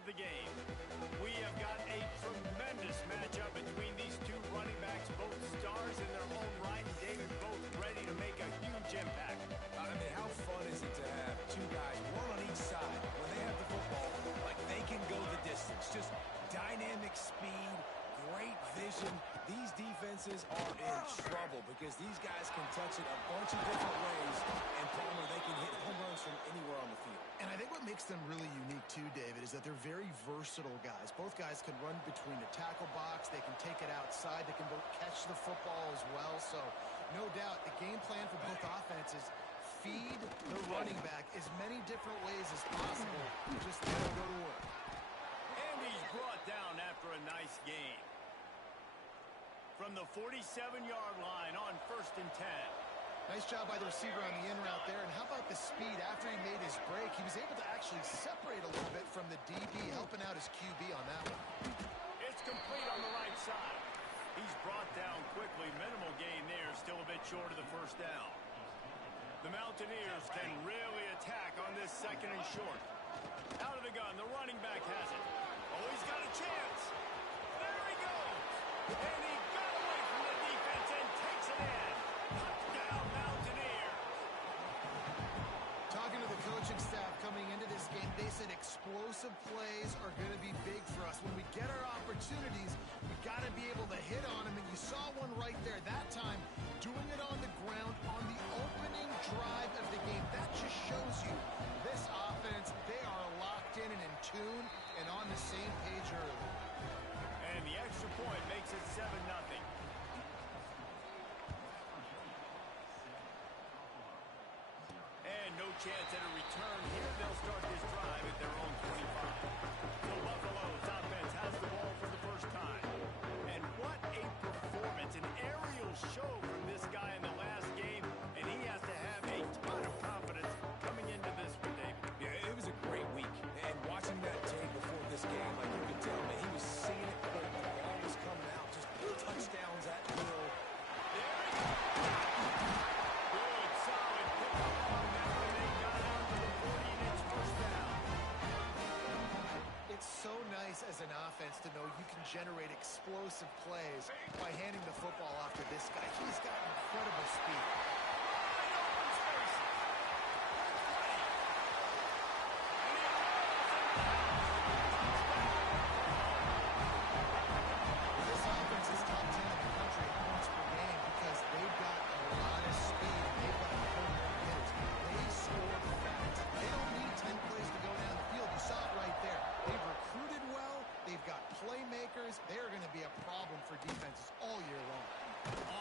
of the game. We have got a tremendous matchup between these two running backs, both stars in their own right, and David, both ready to make a huge impact. I mean, how fun is it to have two guys, one on each side, when they have the football, like they can go the distance. Just dynamic speed, great vision. These defenses are in trouble because these guys can touch it a bunch of different ways, and Palmer, they can hit home runs from anywhere on the field. And I think what makes them really unique too, David, is that they're very versatile guys. Both guys can run between the tackle box. They can take it outside. They can both catch the football as well. So no doubt the game plan for both offenses, feed the running back as many different ways as possible. Just let him go to work. And he's brought down after a nice gain. From the 47-yard line on 1st and 10. Nice job by the receiver on the in route there. And how about the speed after he made his break? He was able to actually separate a little bit from the DB, helping out his QB on that one. It's complete on the right side. He's brought down quickly. Minimal gain there, still a bit short of the first down. The Mountaineers can really attack on this 2nd and short. Out of the gun, the running back has it. Oh, he's got a chance. There he goes. And he got away from the defense and takes it in. Touchdown, Mountaineer. Talking to the coaching staff coming into this game, they said explosive plays are going to be big for us. When we get our opportunities, we got to be able to hit on them. And you saw one right there that time, doing it on the ground on the opening drive of the game. That just shows you this offense, they are locked in and tune and on the same page early. And the extra point makes it 7-0. And no chance at a return here. They'll start this drive at their own 25. So Buffalo's offense has the ball for the first time. And what a performance, an aerial show from this guy in the last game. And he has to have a ton of confidence coming into this one, David. Yeah, it was a great week. And watching that tape before this game, like you could tell, man, he was seeing it before the ball was coming out. Just touchdowns at will. There he goes. Good, solid pickup on that when they got out to the 40, and it's first down. It's so nice as an offense to know you can generate explosive plays by handing the football off to this guy. He's got incredible speed. This offense is top 10 in the country in points per game because they've got a lot of speed and they've got home run hitters. They score fast. They don't need 10 plays to go down the field. You saw it right there. They've recruited well. They've got playmakers. They're going to be a problem for defenses all year long.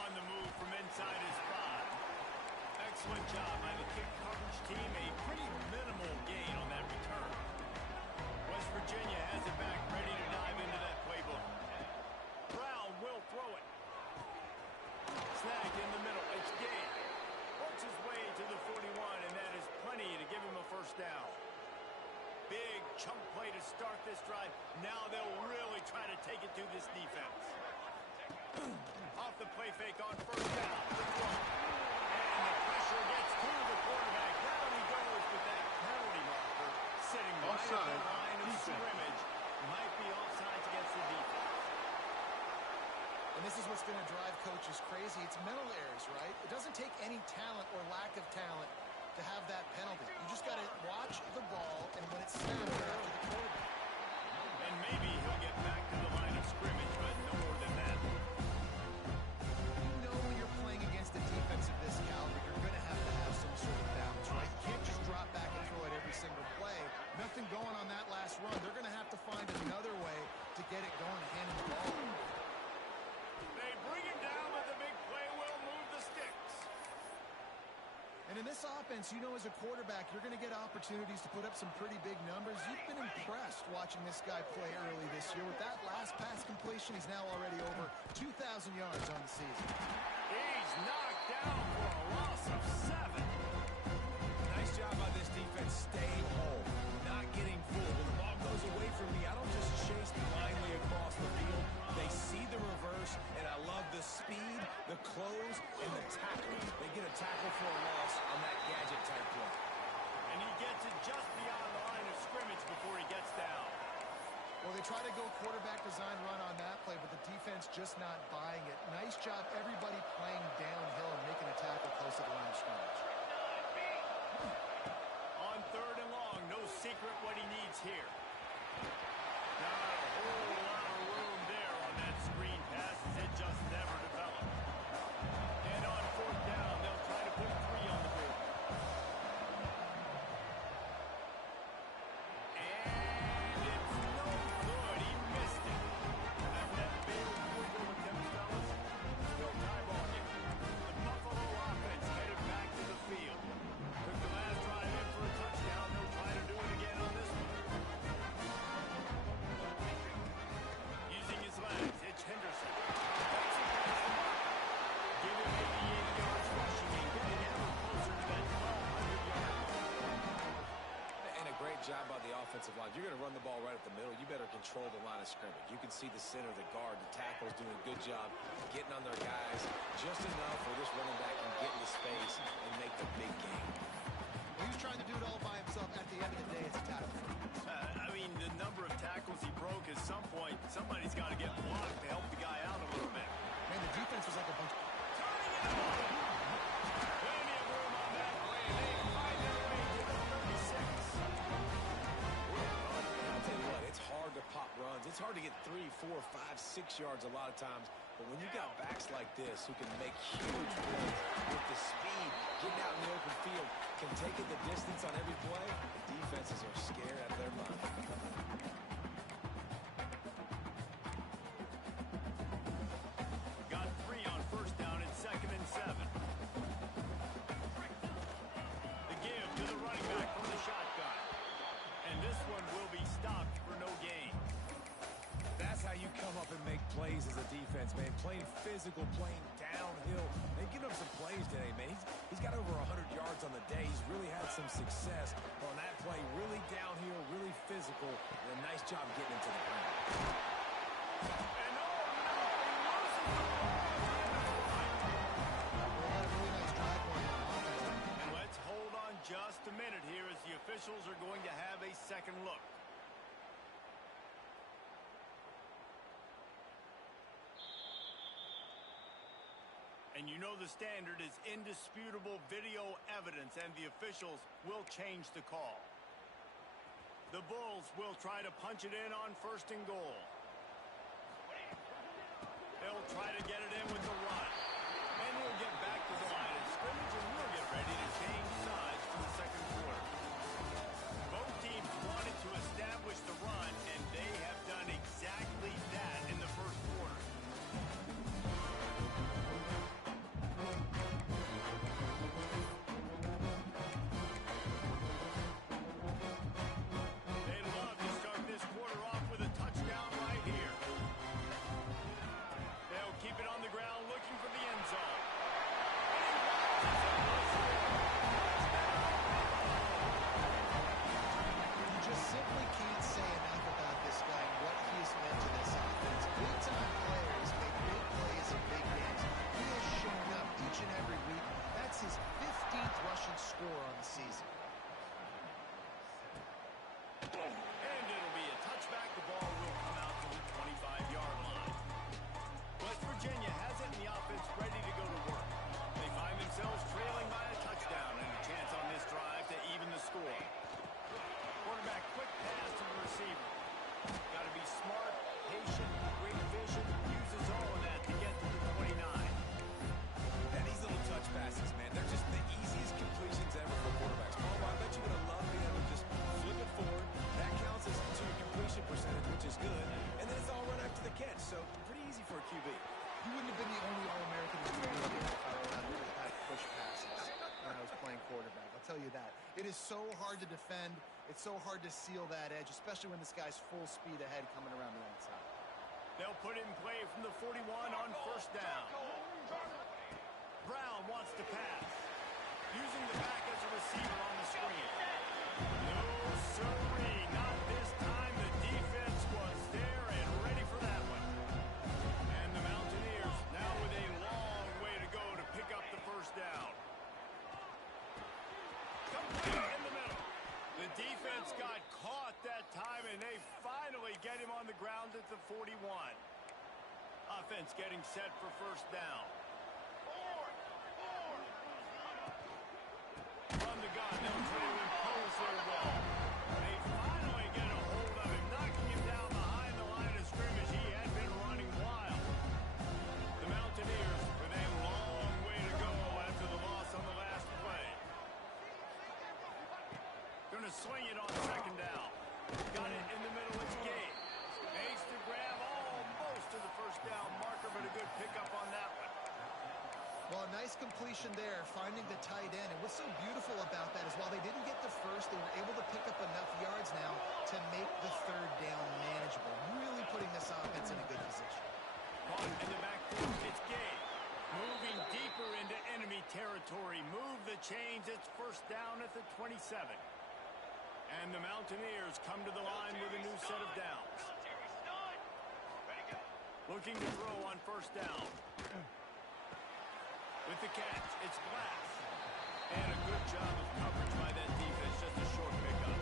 On the move from inside his 5. Excellent job by the kick coverage team. A pretty minimal gain on that return. West Virginia has it back, ready to dive into that playbook. Brown will throw it. Snagged in the middle. It's Gay. Works his way to the 41, and that is plenty to give him a first down. Big chunk play to start this drive. Now they'll really try to take it to this defense. Off the play fake on first down. The throw. And the pressure gets to the quarterback. Down he goes with that penalty marker. Sitting right at the line of scrimmage. Might be offsides against the defense. And this is what's going to drive coaches crazy. It's mental errors, right? It doesn't take any talent or lack of talent to have that penalty. You just got to watch the ball, and when it's snapped, get after the quarterback. And maybe he'll get back to the line of scrimmage, but no more than that. You know when you're playing against a defense of this caliber, you're going to have some sort of balance, right? You can't just drop back and throw it every single play. Nothing going on that last run. They're going to have to find another way to get it going and hand him the ball. They bring him down, but the big play will move the sticks. And in this offense, you know as a quarterback, you're going to get opportunities to put up some pretty big numbers. You've been impressed watching this guy play early this year. With that last pass completion, he's now already over 2,000 yards on the season. He's knocked down for a loss of 7. Nice job by this defense staying home, not getting fooled. When the ball goes away from me, I don't just chase blindly across the field. They see the reverse, and I love the speed, the close, and the tackling. They get a tackle for a loss on that gadget type play. And he gets it just beyond the line of scrimmage before he gets down. design run on that play, but the defense just not buying it. Nice job, everybody playing downhill and making a tackle close to the line of scrimmage. On 3rd and long, no secret what he needs here. Not a whole lot of room there on that screen pass as it just never developed. And on 4th down, they'll try to put 3 on the board. And it's no good. He missed it. And that failed field goal attempt, fellas, still tie ball game. The Buffalo offense headed back to the field. Took the last drive in for a touchdown. They'll try to do it again on this one. Using his legs, it's Henderson. Takes it past the mark. Give him 88 yards rushing and getting ever closer to that 1,200-yard mark. And a great job by the offensive line. You're going to run the ball right at the middle. You better control the line of scrimmage. You can see the center, the guard, the tackles doing a good job getting on their guys just enough where this running back can get into space and make the big game. Well, he was trying to do it all by himself. At the end of the day, it's a tackle. I mean, the number of tackles he broke, at some point, somebody's got to get blocked to help the guy out a little bit. Man, the defense was like a bunch of... Turning it over. Plenty of room on that play. They find their way to the 36. I'll tell you what, it's hard to pop runs. It's hard to get 3, 4, 5, 6 yards a lot of times. But when you got backs like this who can make huge plays with the speed, getting out in the open field, can take it the distance on every play, the defenses are scared out of their mind. Got 3 on 1st down and 2nd and 7. The give to the running back from the shotgun. And this one will be stopped for no gain. That's how you come up and make plays as a defense, man. Playing physical, playing downhill. They've given up some plays today, man. He's got over 100 yards on the day. He's really had some success on that play. Really downhill, really physical, and a nice job getting into the ground. And oh no, he loses the ball. Well, had a really nice drive going on offense. And let's hold on just a minute here as the officials are going to have a second look. And you know the standard is indisputable video evidence, and the officials will change the call. The Bulls will try to punch it in on 1st and goal. They'll try to get it in with the run. And he'll get back to the line of scrimmage, and we'll get ready to change sides for the 2nd quarter. Both teams wanted to establish the run, and they have done exactly that in the 1st quarter. They'd love to start this quarter off with a touchdown right here. They'll keep it on the ground looking for the end zone. You just simply can't say enough about this guy and what he has meant to this offense. Big-time players make big plays in big games. He has shown up each and every week. That's his 15th rushing score on the season. And it'll be a touchback. The ball will come out to the 25-yard line. West Virginia has it, and the offense ready to go to work. They find themselves trailing by a touchdown and a chance on this drive to even the score. Quarterback, quick pass to the receiver. Got to be smart, patient, great vision, uses all of that to get to the 29. And these little touch passes, man, they're just the easiest completions ever for quarterbacks. Paul, I bet you're going to love being able to just flip it forward. That counts as to your completion percentage, which is good. And then it's all run after the catch, so pretty easy for a QB. You wouldn't have been the only All-American in the league if I were around with that push passes when I was playing quarterback. I'll tell you that. It is so hard to defend. It's so hard to seal that edge, especially when this guy's full speed ahead coming around the outside. They'll put it in play from the 41 on 1st down. Brown wants to pass. Using the back as a receiver on the screen. No, sirree, not this time. The defense was there and ready for that one. And the Mountaineers now with a long way to go to pick up the 1st down. Complete in the middle. The defense got caught that time, and they finally get him on the ground at the 41. Offense getting set for first down. From the gun, they'll try to impose their will. They finally get a hold of him, knocking him down behind the line of scrimmage. He had been running wild. The Mountaineers with a long way to go after the loss on the last play. Going to swing it on second down. Got it in the middle. It's Gay. Makes the grab almost to the first down marker, but a good pickup on that one. Well, a nice completion there, finding the tight end. And what's so beautiful about that is while they didn't get the first, they were able to pick up enough yards now to make the third down manageable. Really putting this offense in a good position. Caught in the backfield, it's Gay. Moving deeper into enemy territory. Move the chains. It's first down at the 27. And the Mountaineers come to the line with a new set of downs. Looking to throw on first down. With the catch, it's Glass. And a good job of coverage by that defense. Just a short pickup.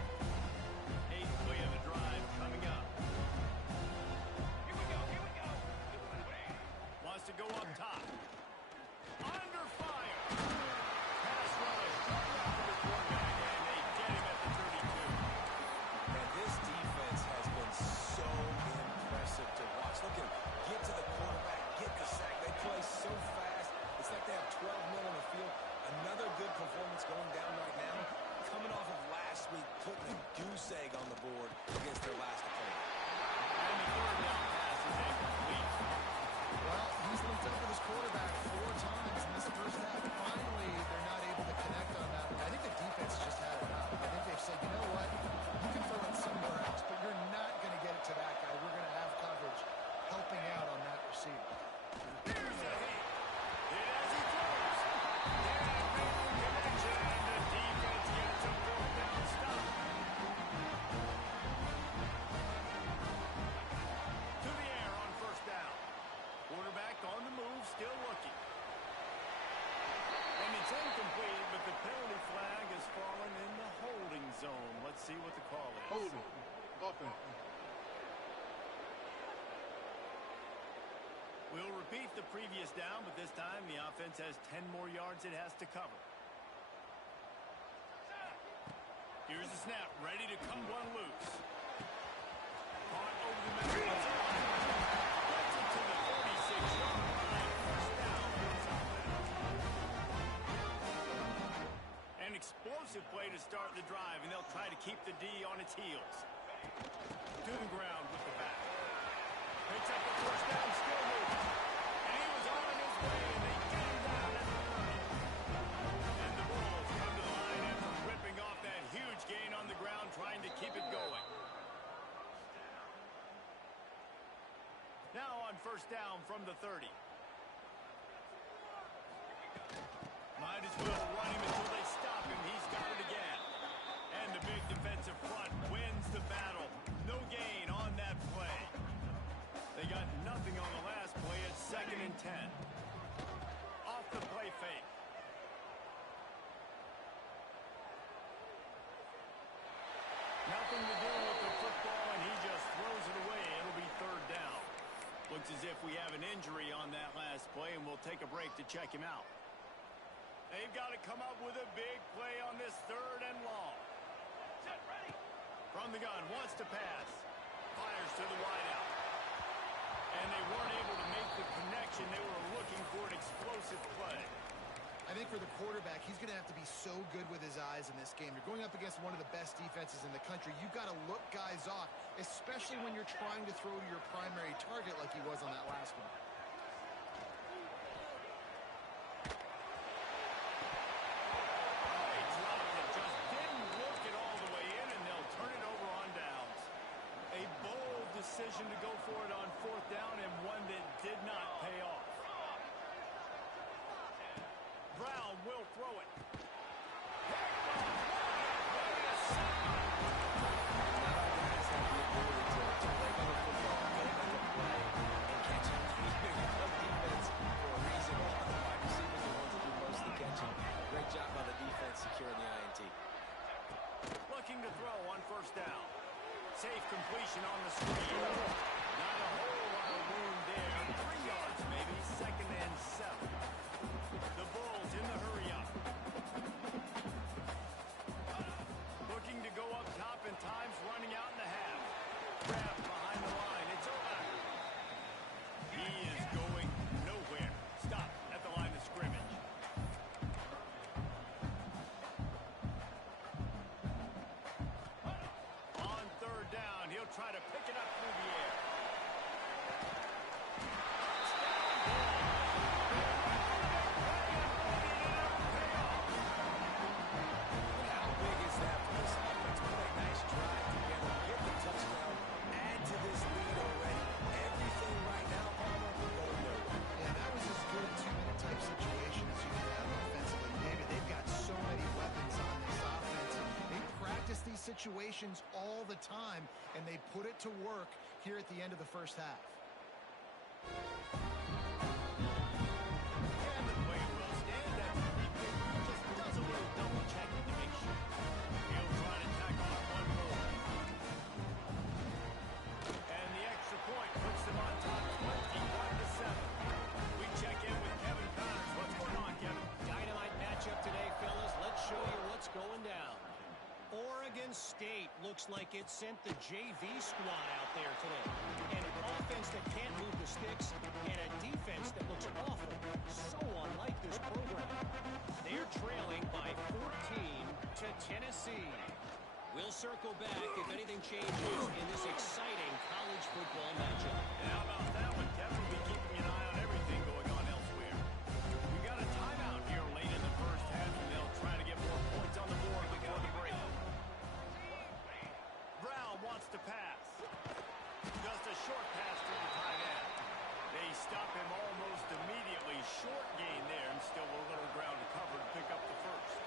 8th play of the drive coming up. Here we go. Wants to go up top. Under fire. Pass rush. For the quarterback, and they get him at the 32. And this defense has been so impressive to watch. Look at him. Get to the quarterback, get the sack. They play so fast. It's like they have 12 men on the field. Another good performance going down right now. Coming off of last week, putting a goose egg on the board against their last opponent. And the third down pass is incomplete. Well, he's linked up with his quarterback 4 times in this first half. Finally, they're not able to connect on that. I think the defense just had enough. I think they've said, you know what, you can throw it somewhere else, but you're not going to get it to that guy. We're going to have coverage helping out on that receiver. Here's a hit. Hit as he throws. And making connection, and the defense gets a fourth down stop. To the air on first down. Quarterback on the move, still looking. And it's incomplete, but the penalty flag has fallen in the holding zone. Let's see what the call is. Holding. Offense. We'll repeat the previous down, but this time the offense has 10 more yards it has to cover. Here's the snap, ready to come one loose. Caught over the middle. Gets it to the 46-yard line. First down for this offense. An explosive play to start the drive, and they'll try to keep the D on its heels. To the ground with the back. Picks up the first down, still moving. And he was on his way, and they get him down at the 30. And the Bulls come to the line after ripping off that huge gain on the ground, trying to keep it going. Now on first down from the 30. Might as well run him until they stop him. He's got it again. And the big defensive front wins the battle. No gain on that play. They got nothing on the last play. It's 2nd and 10. Off the play fake. Nothing to do with the football, and he just throws it away. It'll be 3rd down. Looks as if we have an injury on that last play, and we'll take a break to check him out. They've got to come up with a big play on this 3rd and long. From the gun, wants to pass. Fires to the wideout. And they weren't able to make the connection. They were looking for an explosive play. I think for the quarterback, he's going to have to be so good with his eyes in this game. You're going up against one of the best defenses in the country. You've got to look guys off, especially when you're trying to throw to your primary target like he was on that last one. They dropped it. Just didn't look it all the way in, and they'll turn it over on downs. A bold decision to go for it on 4th down, and one that did not pay off. Brown will throw it. Great job by the defense securing the INT. Looking to throw. first down. Safe completion on the screen. Not a whole lot of room there. 3 yards maybe. Second and 7. The Bulls in the hurry up. Looking to go up top in times, running out in the half. Grab behind the line. It's over. He is going nowhere. Stop at the line of scrimmage. On third down, he'll try to pick it up through the air. How big is that for this offense? What a nice drive together. Get the touchdown. Add to this lead already. Everything right now, Palmer, going their way. Yeah, that was as good a 2-minute type situation as you could have offensively. David, they've got so many weapons on this offense. They practice these situations all the time, and they put it to work here at the end of the first half. And the play will stand. That's just does a little double checking to make sure. He'll try to tack on one more. And the extra point puts them on top 21-7. We check in with Kevin Connors. What's going on, Kevin? Dynamite matchup today, fellas. Let's show you what's going down. Oregon State looks like it sent the JV squad out there today. An offense that can't move the sticks and a defense that looks awful. So unlike this program. They're trailing by 14 to Tennessee. We'll circle back if anything changes in this exciting college football matchup. And how about that one, Kevin? We'll be keeping an eye on everything going on elsewhere. We got a timeout here late in the first half, and they'll try to get more points on the board before the break. Brown wants to pass. Just a short pass to the tight end. They stop him almost immediately. Short gain there, and still a little ground to cover to pick up the first.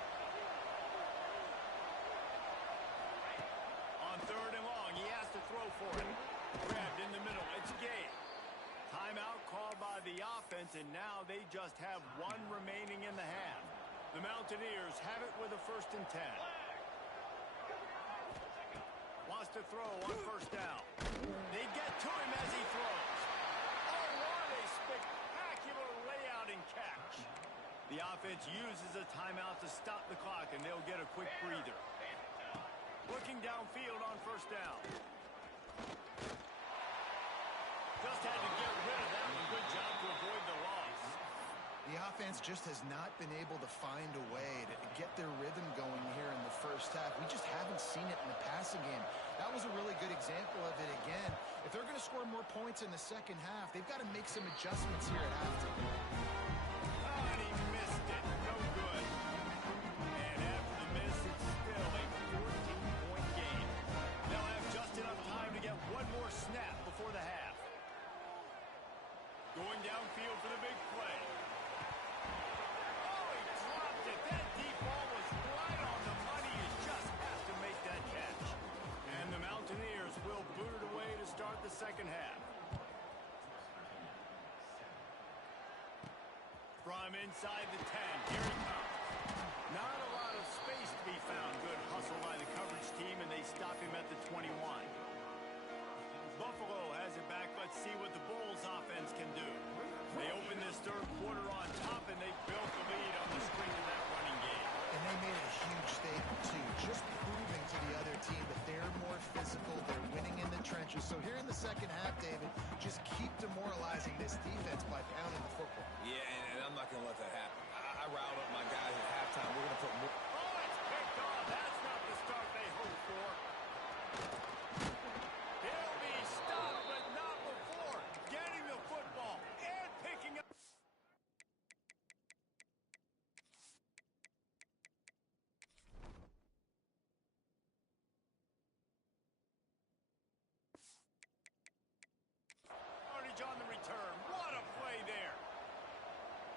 On third and long, he has to throw for it. Grabbed in the middle. It's Gay. Timeout called by the offense, and now they just have one remaining in the half. The Mountaineers have it with a 1st and 10. Wants to throw on first down. They get to him as he throws. Oh, what a spectacular layout and catch. The offense uses a timeout to stop the clock, and they'll get a quick breather. Looking downfield on first down. Just had to get rid of that one. Good job to avoid the loss. The offense just has not been able to find a way to get their rhythm going here in the first half. We just haven't seen it in the passing game. That was a really good example of it again. If they're going to score more points in the second half, they've got to make some adjustments here at halftime. Oh, and he missed it. No good. And after the miss, it's still a 14-point game. They'll have just enough time to get one more snap before the half. Going downfield for the big play. Oh, he dropped it. That deep ball was right on the money. He just has to make that catch. And the Mountaineers will boot it away to start the second half. From inside the 10, here he comes. Not a lot of space to be found. Good hustle by the coverage team, and they stop him at the 21. Buffalo has it back. Let's see what the Bulls offense can do. They open this third quarter on top, and they built the lead on the strength of that running game. And they made a huge statement, too, just proving to the other team that they're more physical, they're winning in the trenches. So here in the second half, David, just keep demoralizing this defense by pounding the football. Yeah, and I'm not going to let that happen. I riled up my guys at halftime. We're going to put more. Oh, it's picked off. That's not the start they hoped for. He'll be stopped, but not before getting the football and picking up. Carnage on the return. What a play there.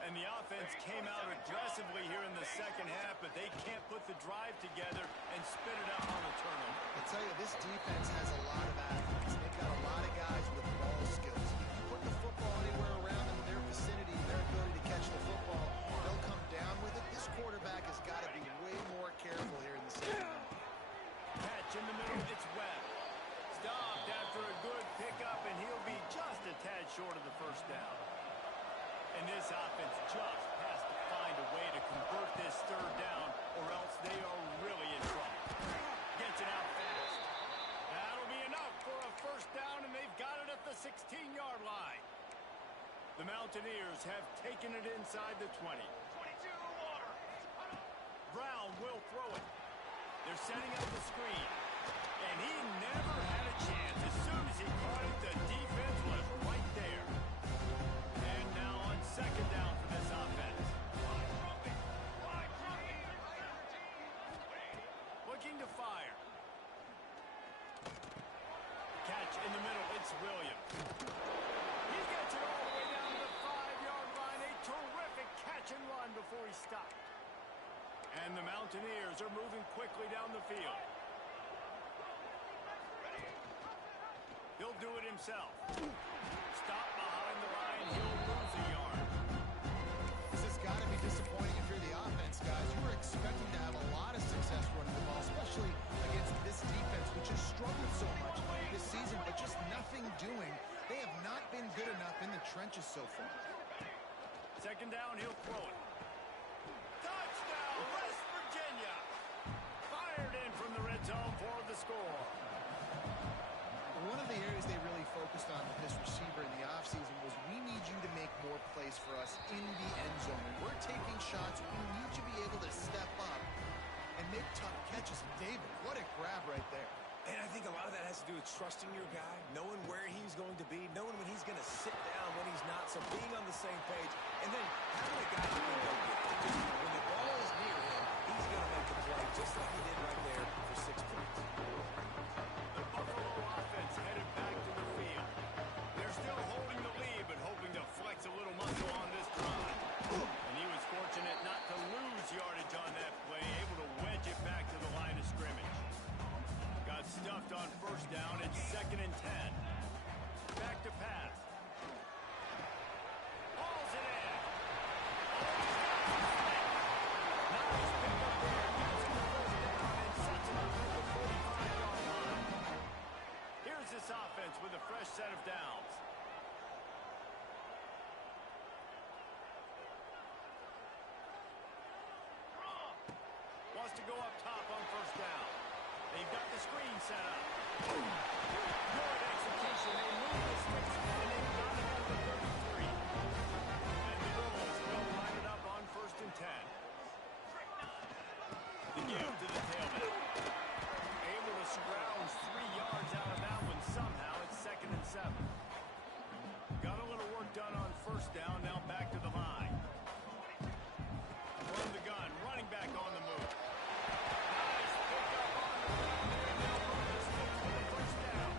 And the offense came out aggressively here in the second half, but they can't put the drive together and spit it out on the turnover. I tell you, this defense has a lot of athletes. They've got a lot of guys with ball skills. If you put the football anywhere around them in their vicinity, their ability to catch the football, they'll come down with it. This quarterback has got to be way more careful here in the second half. Catch in the middle. It's Mountaineers have taken it inside the 20. Brown will throw it. They're setting up the screen. And he never had a chance. As soon as he caught it, the defense was right there. And now on second down for this offense. Looking to fire. Catch in the middle. It's Williams. He gets it all the way down to the 5-yard line. A terrific catch and run before he stopped. And the Mountaineers are moving quickly down the field. He'll do it himself. Stop behind the line. He'll lose a yard. This has got to be disappointing if you're the offense, guys. You were expecting to have a lot of success running the ball, especially against this defense, which has struggled so much this season, but just nothing doing. They have not been good enough in the trenches so far. Second down, he'll throw it. Touchdown, West Virginia. Fired in from the red zone for the score. One of the areas they really focused on with this receiver in the offseason was we need you to make more plays for us in the end zone. When we're taking shots, we need you to be able to step up and make tough catches. David, what a grab right there. And I think a lot of that has to do with trusting your guy, knowing where he's going to be, knowing when he's going to sit down, when he's not, so being on the same page, and then having a guy who can go get it. Just when the ball is near him, he's going to make the play, just like he did right there for 6 points. The Buffalo offense headed back to the field. They're still holding the lead, but hoping to flex a little muscle on this drive. And he was fortunate not to lose yardage on that play, able to wedge it back to the line of scrimmage. Got stuffed on first down. It's 2nd and 10. Back to pass. Hauls it in. Nice pick up there. Gets him the first down and sets him up at the 45-yard line. Here's this offense with a fresh set of downs. Wants to go up top on first down. They've got the screen set up. Good execution. They move the sticks and they've got it at the 33. And the Bulls will line it up on 1st and 10. The give to the tailback. Able to scrounge 3 yards out of that one somehow. It's 2nd and 7. Got a little work done on first down. Now back to the line. From the gun. Running back on the move. Nice pick up on the ground there. Now Burgess looks for the first down.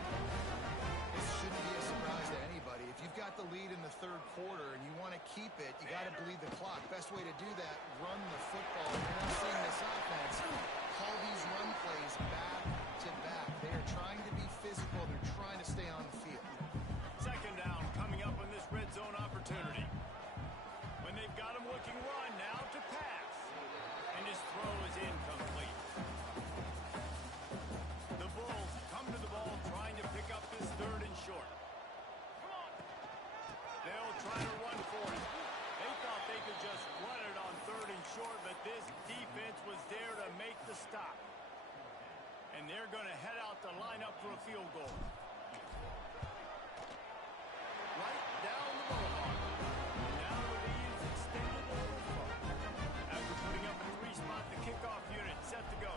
This shouldn't be a surprise to anybody. If you've got the lead in the 3rd quarter and you want to keep it, you got to bleed the clock. Best way to do that, run the football. You're not seeing this offense call these run plays back to back. They are trying to be physical. They're trying to stay on the field. Second down coming up on this red zone opportunity. When they've got him looking run, now to pass. And his throw is incomplete. The Bulls come to the ball trying to pick up this 3rd and short. They'll try to run for it. They thought they could just run it on 3rd and short, but this defense was there to make the stop. And they're going to head out to line up for a field goal. Right down the mohawk. And now the lead is extended a little far. After putting up a 3-spot, the kickoff unit set to go.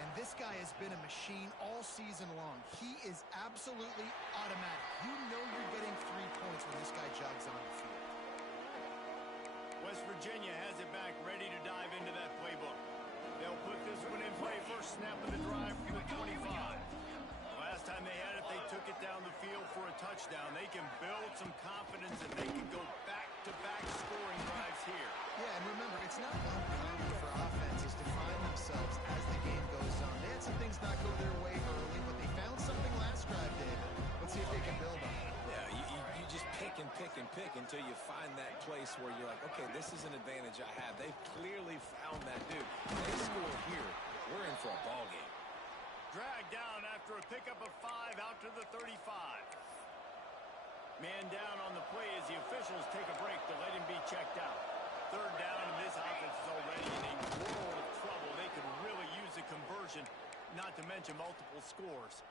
And this guy has been a machine all season long. He is absolutely automatic. You know you're getting 3 points when this guy jogs on the field. West Virginia has it back, ready to dive into that playbook. They'll put this one in play. First snap of the drive from the 25. Last time they had it, they took it down the field for a touchdown. They can build some confidence and they can go back-to-back scoring drives here. Yeah, and remember, it's not uncommon for offenses to find themselves as the game goes on. They had some things not go their way early, but they found something last drive, David. Let's see if they can build on it. Yeah, you just pick and pick and pick until you find that place where you're like, okay, this is an advantage I have. They've clearly found that dude. They score here, we're in for a ball game. Dragged down after a pickup of 5 out to the 35. Man down on the play as the officials take a break to let him be checked out. 3rd down, and this offense is already in a world of trouble. They could really use a conversion, not to mention multiple scores.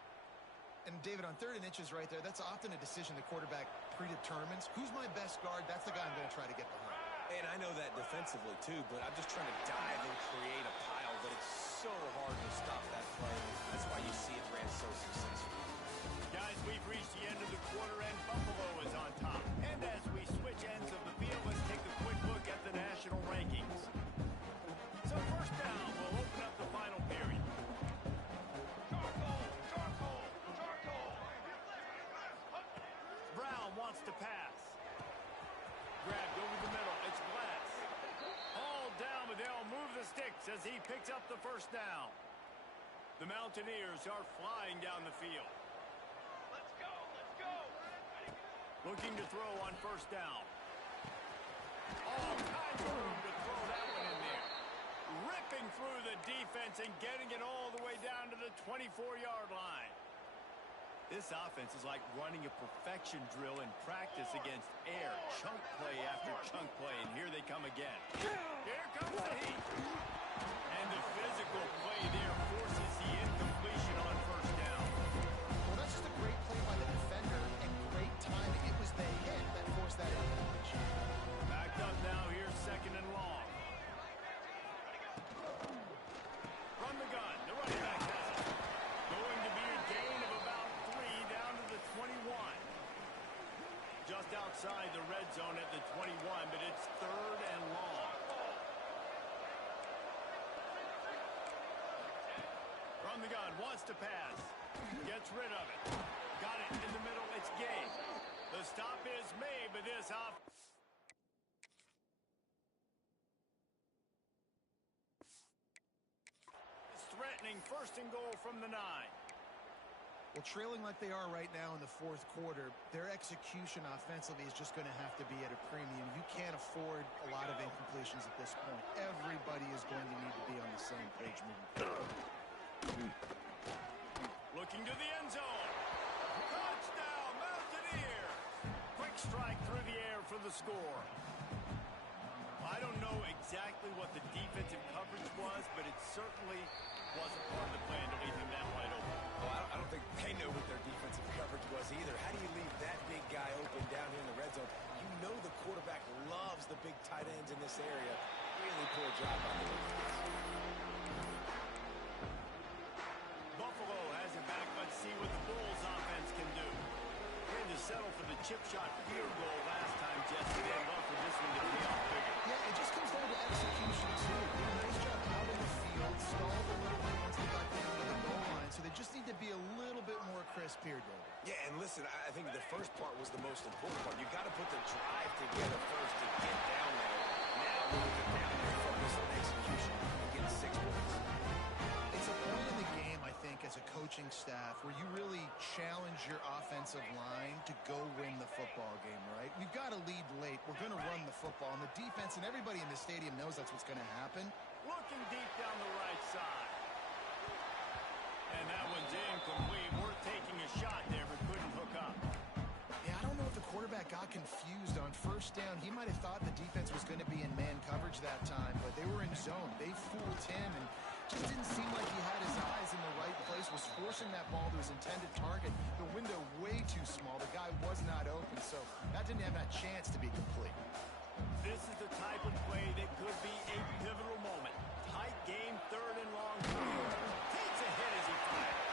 And, David, on 3rd and inches right there, that's often a decision the quarterback predetermines. Who's my best guard? That's the guy I'm going to try to get behind. And I know that defensively, too, but I'm just trying to dive and create a pile, but it's so hard to stop that play. That's why you see it ran so successful. Guys, we've reached the end of the quarter, and Buffalo is on top. And as we switch ends of the field, let's take a quick look at the national rankings. So first down, we'll open up the final period. Brown wants to pass. Grabbed over the middle. It's Glass. Hauled down, but they'll move the sticks as he picks up the first down. The Mountaineers are flying down the field. Let's go, let's go. Looking to throw on first down. All kinds of room to throw that one in there. Ripping through the defense and getting it all the way down to the 24-yard line. This offense is like running a perfection drill in practice against air. Chunk play after chunk play, and here they come again. Here comes the heat. And the physical play there forces the incompletion on first down. Well, that's just a great play by the defender and great timing. It was the hit that forced that incompletion. Backed up now, here's 2nd and long. From the gun, the running back has it. Going to be a gain of about 3 down to the 21. Just outside the red zone at the 21, but it's 3rd and long. From the gun, wants to pass. Gets rid of it. Got it in the middle, it's game. The stop is made, but this off. It's threatening 1st and goal from the 9. Well, trailing like they are right now in the 4th quarter, their execution offensively is just going to have to be at a premium. You can't afford a lot of incompletions at this point. Everybody is going to need to be on the same page moving forward. Looking to the end zone. Touchdown, Mountaineers! Quick strike through the air for the score. I don't know exactly what the defensive coverage was, but it certainly wasn't part of the plan to leave him that wide open. Well, I don't think they know what their defensive coverage was either. How do you leave that big guy open down here in the red zone? You know the quarterback loves the big tight ends in this area. Really poor job by the defense. Buffalo has it back. Let's see what the Bulls offense can do. Had to settle for the chip shot field goal last time, Jesse. They had for this one to pay off bigger. Yeah, it just comes down to execution, too. Did a nice job out in the field, stalled a little bit once they got down to the goal line, so they just need to be a little bit more crisp here, David. Yeah, and listen, I think the first part was the most important part. You got to put the drive together first to get down there. Now we'll get down there and focus on execution and get 6 points. It's a point in the game, I think, as a coaching staff where you really challenge your offensive line to go win the football game, right? We've got to lead late. We're going to run the football. And the defense and everybody in the stadium knows that's what's going to happen. Looking deep down the right side. And that one's incomplete. We're taking a shot there, but couldn't hook up. Yeah, I don't know if the quarterback got confused on first down. He might have thought the defense was going to be in man coverage that time, but they were in zone. They fooled him and just didn't seem like he had his eyes in the right place, was forcing that ball to his intended target. The window way too small. The guy was not open, so that didn't have that chance to be complete. This is the type of play that could be a pivotal moment. Tight game, 3rd and long. Takes a hit as he fires.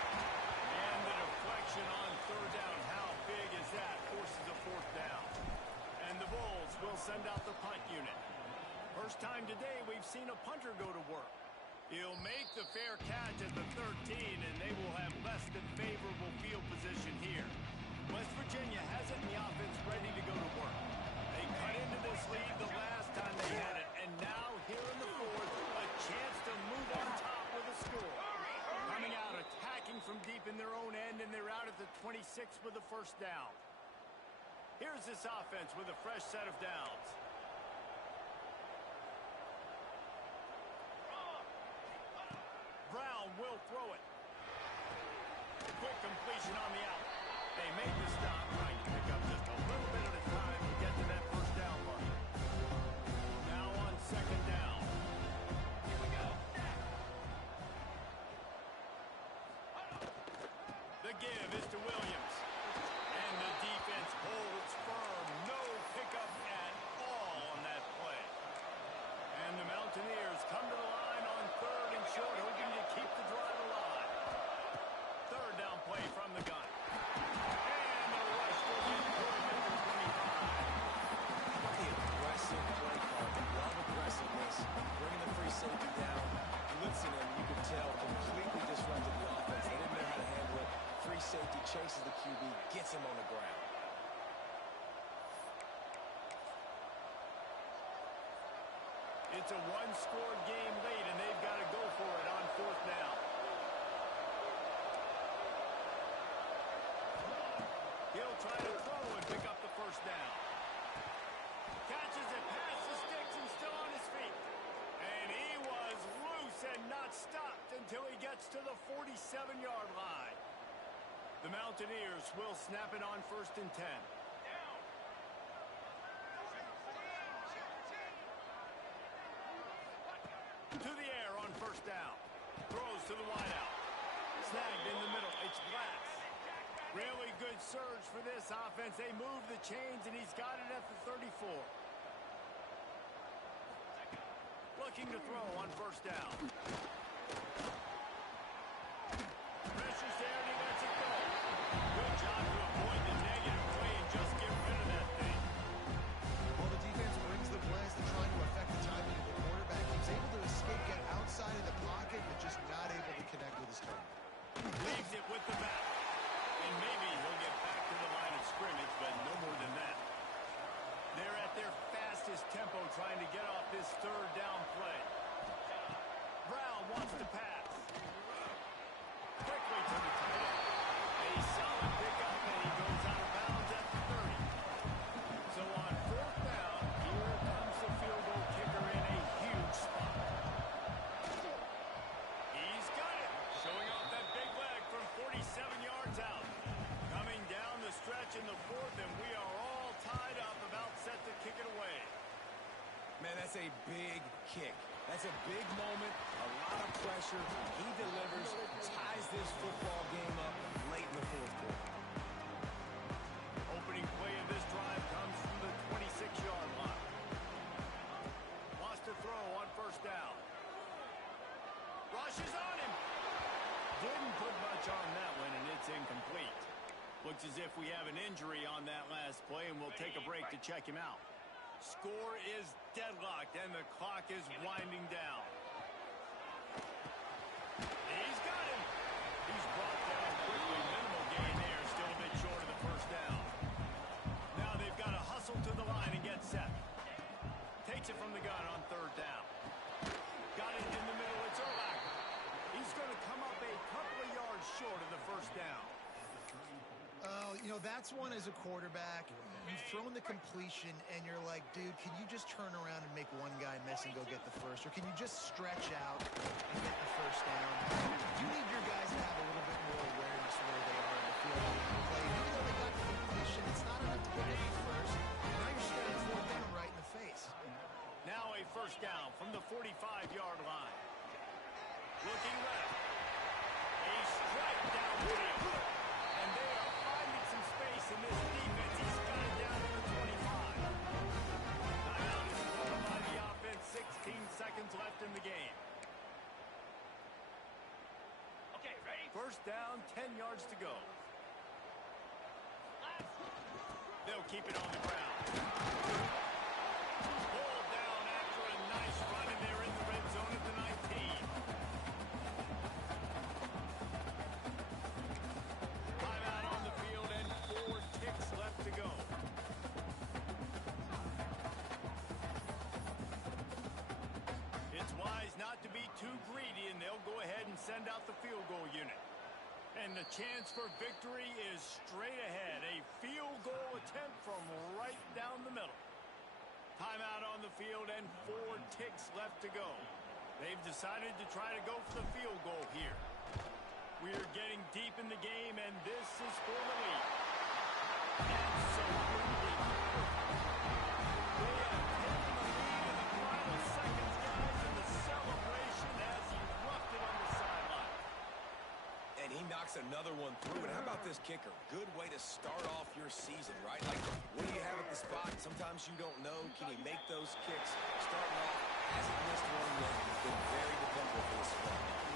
And the deflection on 3rd down. How big is that? Forces a 4th down. And the Bulls will send out the punt unit. First time today we've seen a punter go to work. He'll make the fair catch at the 13, and they will have less than favorable field position here. West Virginia has it, and the offense ready to go to work. They cut into this lead the last time they had it, and now here in the 4th, a chance to move on top with a score. Coming out, attacking from deep in their own end, and they're out at the 26 with the first down. Here's this offense with a fresh set of downs. Brown will throw it. Quick completion on the out. They made the stop, trying to pick up just a little bit at a time to get to that first down mark. Now on 2nd down. Here we go. The give is to Williams. And the defense holds firm. No pickup at all on that play. And the Mountaineers come to the line on 3rd and short, hoping to keep the drive alive. 3rd down play from the gun. And the rush will get through at the 25. The aggressive play call. Love aggressiveness. Bringing the free safety down. Blitzing him, you could tell, completely disrupted the offense. They didn't know how to handle it. Free safety chases the QB, gets him on the ground. It's a one-scored game late, and they've got to go for it on 4th down. He'll try to throw and pick up the 1st down. Catches it past the sticks and still on his feet. And he was loose and not stopped until he gets to the 47-yard line. The Mountaineers will snap it on 1st and 10. To the air on 1st down. Throws to the wideout. Snagged in the middle. It's Glass. Really good surge for this offense. They move the chains, and he's got it at the 34. Looking to throw on 1st down. Pressure's there, and he lets it go. Good job to avoid the negative play and just get rid of that thing. Well, the defense brings the plays to trying to affect the timing of the quarterback. He's able to escape, get outside of the pocket, but just not able to connect with his target. Leaves it with the back. And maybe he'll get back to the line of scrimmage, but no more than that. They're at their fastest tempo trying to get off this 3rd down play. Brown wants to pass. Quickly to the tight end. A solid pickup, and he goes out of bounds at the 30. So on 4th down, here comes the field goal kicker in a huge spot. He's got it. Showing off that big leg from 47 yards out. Coming down the stretch in the 4th, and we are all tied up, about set to kick it away. Man, that's a big kick. That's a big moment, a lot of pressure. He delivers, ties this football game up late in the 4th quarter. Opening play of this drive comes from the 26-yard line. Wants to throw on 1st down. Rushes on him. Didn't put much on that one, and it's incomplete. Looks as if we have an injury on that last play, and we'll take a break to check him out. Score is deadlocked, and the clock is winding down. He's got him. He's brought down quickly. Minimal gain there. Still a bit short of the 1st down. Now they've got to hustle to the line and get set. Takes it from the gun on 3rd down. Got it in the middle. It's Urlacher. He's going to come up a couple of yards short of the 1st down. You know, that's one as a quarterback. You've thrown the completion, and you're like, dude, can you just turn around and make one guy miss and go get the 1st? Or can you just stretch out and get the 1st down? You need your guys to have a little bit more awareness of where they are in the field when you play. Even though they got the completion, it's not enough to get the 1st. Now you're staring 4th down right in the face. Now a 1st down from the 45-yard line. Looking left. A strike downfield. And they are finding some space in this defense. He's got it down to the 25. Timeout is called by the offense. 16 seconds left in the game. Okay, ready? 1st down, 10 yards to go. They'll keep it on the ground. Pulled down after a nice run, and they're in the red zone at the 19. Timeout on the field, and 4 ticks left to go. It's wise not to be too greedy, and they'll go ahead and send out the field goal unit. And the chance for victory is straight ahead. A field goal attempt from right down the middle. Timeout on the field and 4 ticks left to go. They've decided to try to go for the field goal here. We're getting deep in the game, and this is for the lead. Absolutely perfect. They have taken the lead in the final seconds, guys, and the celebration as he roughed it on the sideline. And he knocks another one through. And how about this kicker? Good way to start off your season, right? Like, what do you have at the spot? Sometimes you don't know. Can he make those kicks? Starting off, hasn't missed one yet. He's been very dependable for this one.